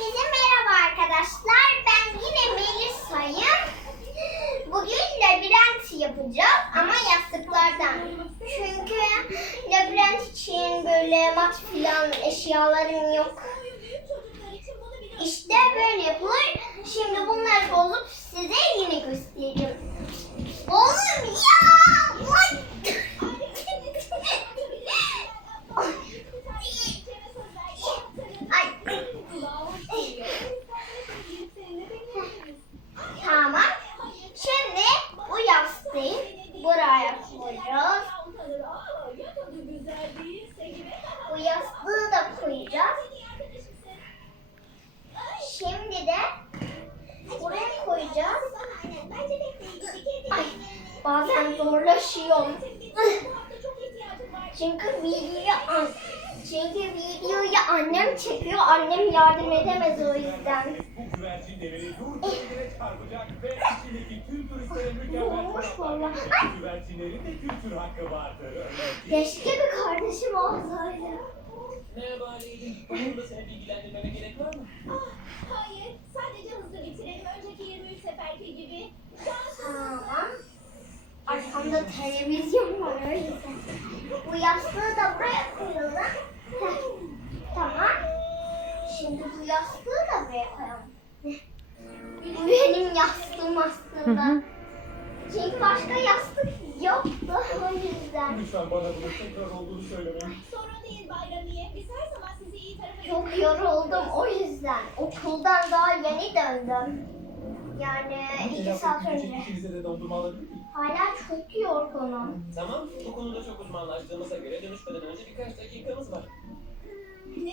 Herkese merhaba arkadaşlar. Ben yine Melisa'yım. Bugün labirent yapacağız ama yastıklardan. Çünkü labirent için böyle mat filan eşyalarım yok. İşte böyle yapılır. Şimdi bunları bozup size yine göstereyim. Oğlum ya! Vay! Ay. Tamam. Şimdi bu yastığı buraya koyacağız. Bu yastığı da koyacağız. Şimdi de buraya koyacağız. Ay, bazen zorlaşıyor. Çünkü videoyu an çünkü videoyu annem çekiyor. Annem yardım edemez o yüzden. Olmuş valla. Keşke bir kardeşim olsaydı. Merhaba Leyli. Bununla seni bilgilendirmeme gerek var mı? Hayır, Arkamda televizyon var o yüzden. Bu yastığı da buraya koyalım. Heh, Tamam. Şimdi bu yastığı da buraya koyalım. Bu benim yastığım aslında. Çünkü başka yastık yoktu o yüzden. Lütfen bana bunun tekrar olduğunu söylemeyin. Sorun değil Bayramiye. Biz her zaman sizi iyi tarafa Çok yoruldum o yüzden. Okuldan daha yeni döndüm. Yani iki saat önce. İkinize de dondurma alabilir miyim? Hala çok yorgunum. Tamam. Bu konuda çok uzmanlaştığımıza göre dönüşmeden önce birkaç dakikamız var.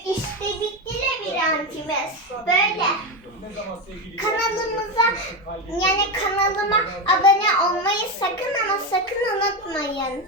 İşte bitti labirentimiz. Böyle. Ne zaman sevgili Kanalımıza yani kanalıma abone olmayı sakın ama sakın unutmayın.